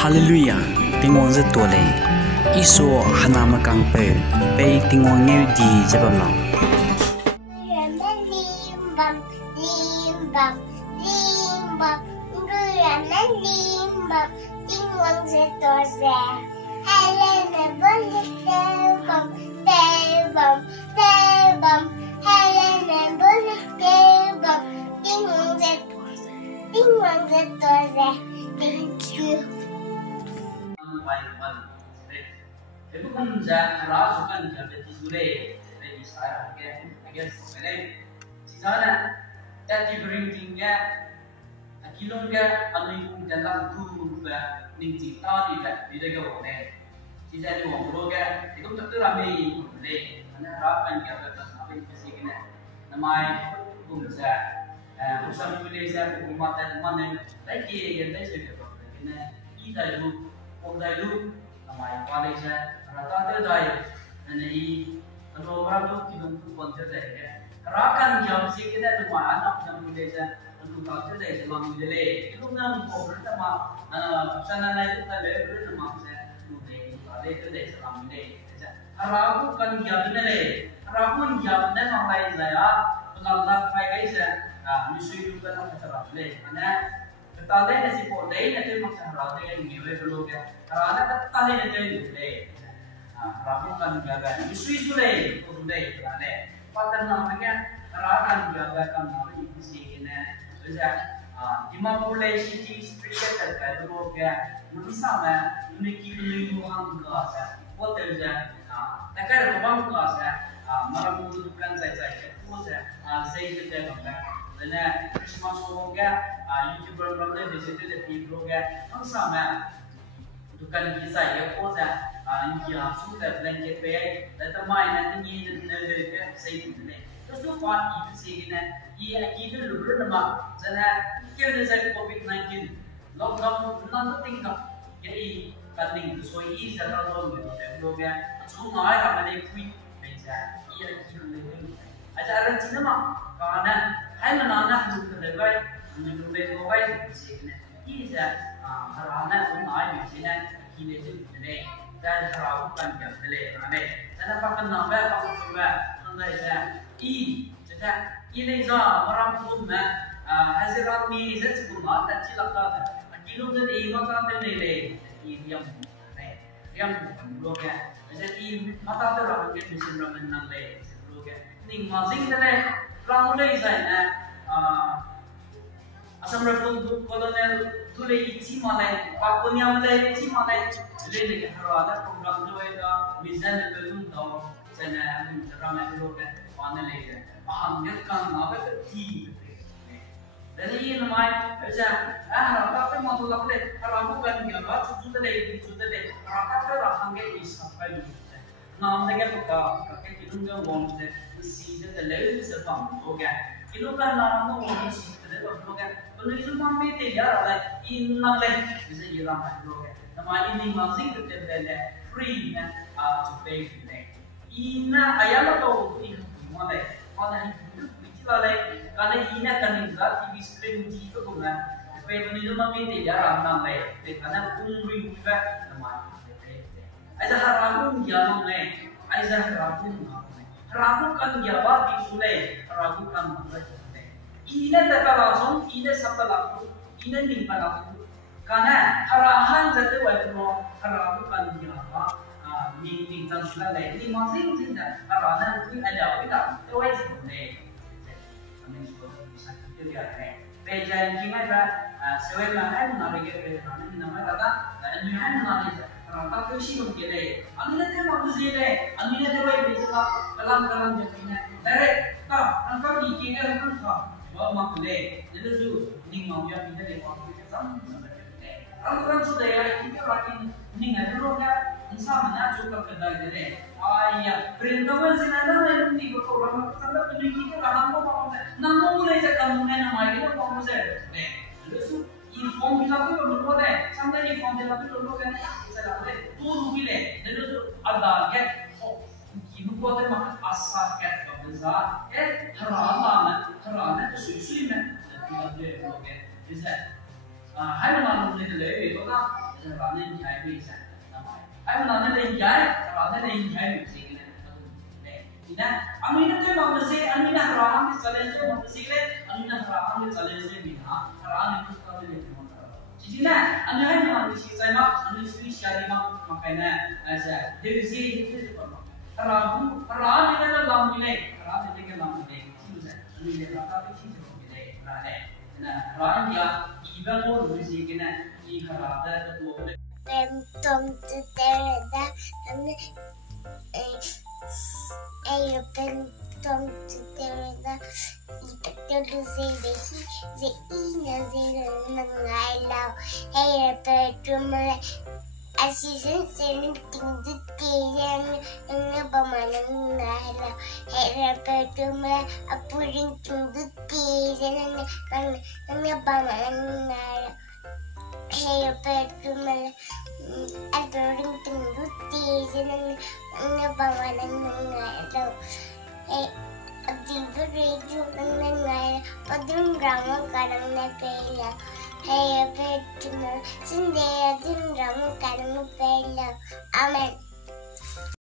Hallelujah, tingwang za tole. Iso hanama kang pe tingwang ngeu di jabam lang. Limbam, limbam, limbam, limbam, tingwang za tole. Helena boleh terbang, terbang, terbang. Helena boleh terbang, tingwang za tole. Thank you. Itu kan rasa kan jadi sore, jadi saya agak sebenarnya sana jadi beringtingnya, kilongnya anu dalam tu ningsi tahu tidak gawai, jadi orang itu betul ramai boleh, mana rapan kita apa yang kita namai bungsa, usaha Malaysia umat mana lagi yang lain juga, ini kita itu orang itu namai Malaysia rata terjadi, ini kalau orang tu kita konser saja, rakan jam sih kita cuma anak jam Malaysia untuk konser saja selama ini, itu memang problem sama, sana naik tu tak boleh nama saya, ada itu saja selama ini, harapu kan jam ini, harapu jam ini sampai saya pengalat pakai saya, mesti juga nak terapkan, mana kita ada nasi podai nanti macam rata yang giveaway dulu ya, karena kita ada nanti dulu. Ramukan jaga isu deh, itu deh kerana pada namanya rakan jaga kan hari itu sih ini, jadi 50 city street terkait dulu ya, misalnya ini kita orang kelas, hotel je, terkait rumah kelas ya, malam itu bukan saya kita bangga, dan Christmas juga, YouTuber orang di situ ada video ya, misalnya dukan kisah ya kosa ini langsung ke blanket pe dan main nanti ni ke saya itu terus tu part itu sih ini kita dulu nama sana kita dari COVID-19 lockdown nanti tinggal jadi kanding tu so ini saya tahu gitu ya semua orang apa ni kui meja kita dulu ajaran Cina mah karena hai mana tu terlepas menurut mereka sih ini karena semua Cina ini jadi dan harapan yang boleh karena pakai nama pakai juga namanya jadi ini orang pun hasil kami saya sebut tak cilak tak kilo dari mata terlele yang blog ya jadi mata terang ke mesin ramen namanya blog ya ini masing terlele orang mulai saya asam rafut kolonel tulen isi malai, pakunya malai isi malai, jadi kalau ada program tu itu misalnya belum tahu, saya ramai orang panel itu, angkat kan apa tu jadi ini namanya, macam rata mahu lakukan, kalau aku kan dia sudah deh, rata angkat bisa apa itu, namanya kakek itu nggak boleh, mesti dia terlalu sepam, oke, itu kan namanya orang sih, terlalu oke. Kalau itu mami tidak ada inaleh bisa hilang dulu kan. Nama ini masih tetap ada free na to pay today. Ina ayam atau ini mana? Mana itu bicara leh. Karena ina kan enggak TV screen itu tu kan. Pay itu mami tidak ada leh. Karena umur juga nama. Ada harapan jangan leh. Ada harapan kan jawab itu leh. Harapan kan mana? Ina tak langsung, ina satu laku, ina lima laku. Karena harahan jatuh waktu harapan dia apa, ni tanpa leh, ni masing tidak harahan itu ada kita, itu wajib boleh. Kami juga bisa kita lihat. Pejalan kini ada, sesuai mana narik ke mana ni nama kata, dan ni mana narik. Rata tu sih mungkin leh. Anu nanti mahu sih leh, anu nanti wajib bisa kalang jadinya. Dari tak, angkau di kiri angkau tak. Makhluk, jadi tu ni mahunya kita lepas itu sama. Orang sudah ya kita lagi ni ada orang insan mana cukup kedai jadi. Ayah, perintah senada yang ni berkorban sampai pendidikan orang pun mahu. Nama mulai cakap mana nama kita mahu saya. Jadi tu inform kita tu dulu deh. Sampai inform kita tu dulu kan. Saya dah tu rugi deh. Jadi tu ada kan. Ibu kota makan asal kat besar, harana tu susu mana, tidak boleh, bisa. Hai malam ni tu leh, itu kan rana enjoy bisa namai. Ay mana na enjoy, rana na enjoy music na. Ina, amina to mang music, amina rana ke challenge to mang music le, amina rana ke challenge le bina, rana ke challenge le bina. Cina, amina hai mang music saya mak, amina sini syari mak makanya asa. Jadi sih itu apa? Rana ini kan lam ini, rana ini kan lam ini. Cina, amina rana ke sini ini rana. Nah, rana dia iba mau music ini, iba rana itu boleh. Tom to Terra and Tom to Terra to say the Ina Zero Hey, as you sending the Tian and the Baman Hey, a pudding to the Tian and the Baman Hey, Pertumal, adoring to the season and the Baman and the Hey, a deeper radio and the night, but the drama carrying the pale. Hey, Pertumal, Sunday, the drama carrying the pale. Amen.